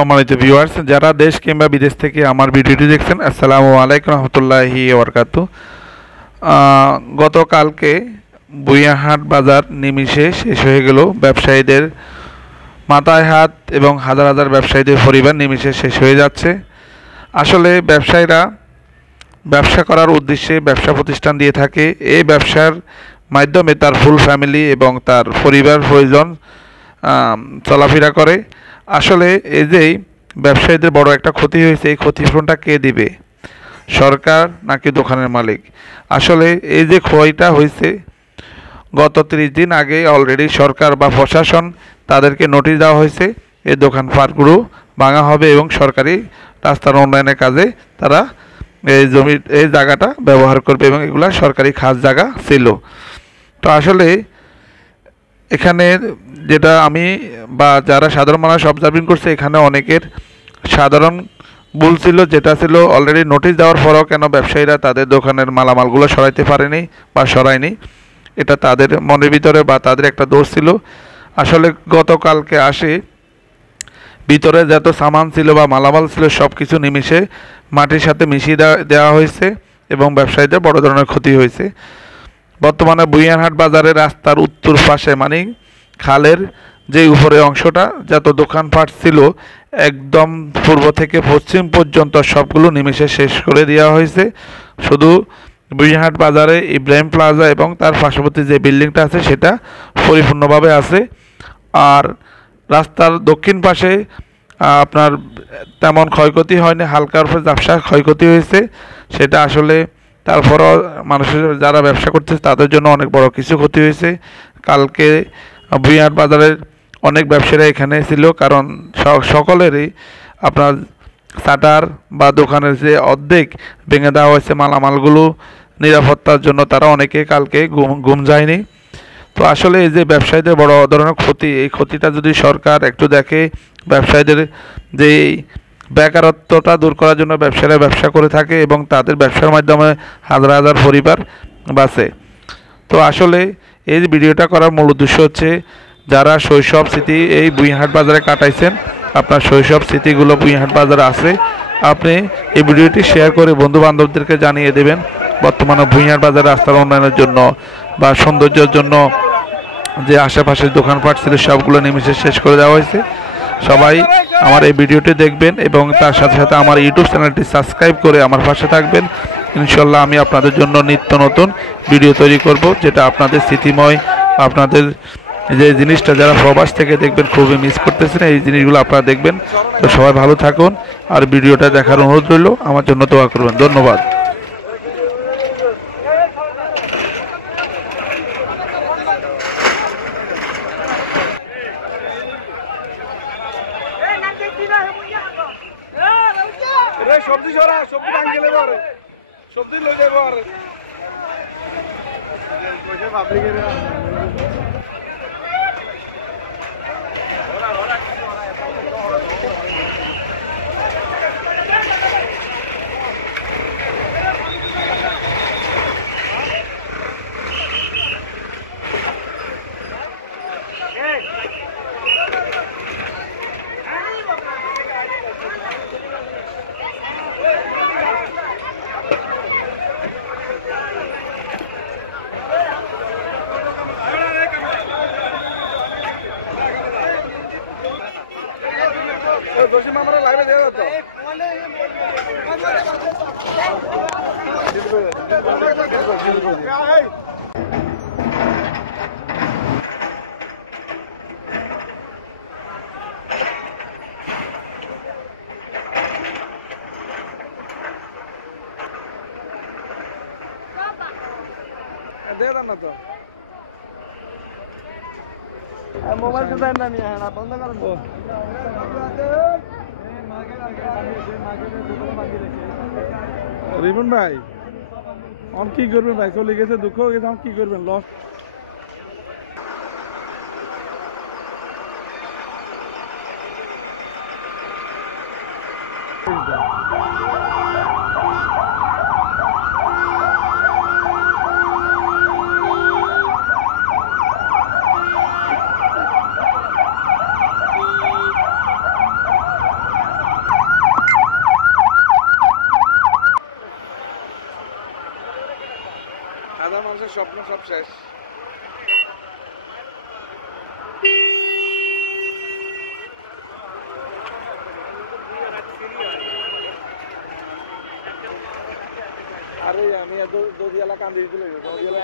সম্মানিত ভিউয়ার্স, যারা দেশ কিংবা বিদেশ থেকে আমার ভিডিওটি দেখছেন, আসসালামু আলাইকুম রহমতুল্লাহি ওবরকাতু। গতকালকে বুইয়াহাট বাজার নিমিষে শেষ হয়ে গেল। ব্যবসায়ীদের মাথায় হাত এবং হাজার হাজার ব্যবসায়ীদের পরিবার নিমিষে শেষ হয়ে যাচ্ছে। আসলে ব্যবসায়ীরা ব্যবসা করার উদ্দেশ্যে ব্যবসা প্রতিষ্ঠান দিয়ে থাকে। এই ব্যবসার মাধ্যমে তার ফুল ফ্যামিলি এবং তার পরিবার প্রয়োজন চলাফেরা করে। আসলে এই যে ব্যবসায়ীদের বড় একটা ক্ষতি হয়েছে, এই ক্ষতিপূরণটা কে দিবে? সরকার নাকি দোকানের মালিক? আসলে এই যে ক্ষয়টা হয়েছে, গত 30 দিন আগে অলরেডি সরকার বা প্রশাসন তাদেরকে নোটিশ দেওয়া হয়েছে এই দোকানপাটগুলো ভাঙা হবে এবং সরকারি রাস্তার উন্নয়নের কাজে তারা এই জায়গাটা ব্যবহার করবে এবং এগুলা সরকারি খাস জায়গা ছিল। তো আসলে এখানে যেটা আমি বা যারা সাধারণ মানুষ অবজার্ভিং করছে, এখানে অনেকের সাধারণ ভুল ছিল, যেটা ছিল অলরেডি নোটিশ দেওয়ার পরেও কেন ব্যবসায়ীরা তাদের দোকানের মালামালগুলো সরাইতে পারেনি বা সরায়নি, এটা তাদের মনের ভিতরে বা তাদের একটা দোষ ছিল। আসলে গতকালকে আসে ভিতরে যত সামান ছিল বা মালামাল ছিল সব কিছু নিমিশে মাটির সাথে মিশিয়ে দেওয়া হয়েছে এবং ব্যবসায়ীদের বড় ধরনের ক্ষতি হয়েছে। বর্তমানে বুইয়ারহাট বাজারের রাস্তার উত্তর পাশে মানে খালের যে উপরে অংশটা যত দোকানপাট ছিল একদম পূর্ব থেকে পশ্চিম পর্যন্ত সবগুলো নিমিষে শেষ করে দেওয়া হয়েছে। শুধু বুইয়ারহাট বাজারে ইব্রাহিম প্লাজা এবং তার পার্শ্ববর্তী যে বিল্ডিংটা আছে সেটা পরিপূর্ণভাবে আছে। আর রাস্তার দক্ষিণ পাশে আপনার তেমন ক্ষয়ক্ষতি হয়নি, হালকার উপরে ঝাপসা ক্ষয়ক্ষতি হয়েছে। সেটা আসলে তারপরও মানুষের যারা ব্যবসা করতেছে তাদের জন্য অনেক বড় কিছু ক্ষতি হয়েছে। কালকে বুইয়ারহাট বাজারের অনেক ব্যবসায়ীরা এখানে ছিল, কারণ সকলেরই আপনার শাটার বা দোকানের যে অর্ধেক ভেঙে দেওয়া হয়েছে মালামালগুলো নিরাপত্তার জন্য, তারা অনেকে কালকে ঘুম যায়নি। তো আসলে এই যে ব্যবসায়ীদের বড় ধরনের ক্ষতি, এই ক্ষতিটা যদি সরকার একটু দেখে, ব্যবসায়ীদের যে বেকারত্বটা দূর করার জন্য ব্যবসায়ীরা ব্যবসা করে থাকে এবং তাদের ব্যবসার মাধ্যমে হাজার হাজার পরিবার বাঁচে। তো আসলে এই ভিডিওটা করার মূল উদ্দেশ্য হচ্ছে, যারা শৈশব স্মৃতি এই বুইয়ারহাট বাজারে কাটাইছেন, আপনার শৈশব স্মৃতিগুলো বুইয়ারহাট বাজারে আছে, আপনি এই ভিডিওটি শেয়ার করে বন্ধু বান্ধবদেরকে জানিয়ে দেবেন। বর্তমানে বুইয়ারহাট বাজার রাস্তার উন্নয়নের জন্য বা সৌন্দর্যের জন্য যে আশেপাশের দোকানপাট ছিল সবগুলো নিমিষে শেষ করে দেওয়া হয়েছে। সবাই আমার এই ভিডিওটি দেখবেন এবং তার সাথে সাথে আমার ইউটিউব চ্যানেলটি সাবস্ক্রাইব করে আমার পাশে থাকবেন। ইনশাল্লাহ আমি আপনাদের জন্য নিত্য নতুন ভিডিও তৈরি করব, যেটা আপনাদের স্মৃতিময়, আপনাদের যে জিনিসটা যারা প্রবাস থেকে দেখবেন খুবই মিস করতেছেন, এই জিনিসগুলো আপনারা দেখবেন। তো সবাই ভালো থাকুন আর ভিডিওটা দেখার অনুরোধ রইল, আমার জন্য দোয়া করবেন। ধন্যবাদ। সবজি সরা সবজি ভাঙিলে সবজি লই যাব আর পয়সা পাবলিক এর দোষী মামারা লাইভে দেওয়া যেত। দিয়ে দেন না তো মোবাইল তো দেন না, নিয়ে হ্যাঁ বন্ধ করেন। রিপন ভাই এখন কি করবেন ভাই? চলে গেছে, দুঃখ হয়ে গেছে, এখন কি করবেন? লস সাধারণ মানুষের স্বপ্ন সব শেষ। আরে আমি দদিয়ালা কান্দি দিতে লাগবে, দদিয়ালা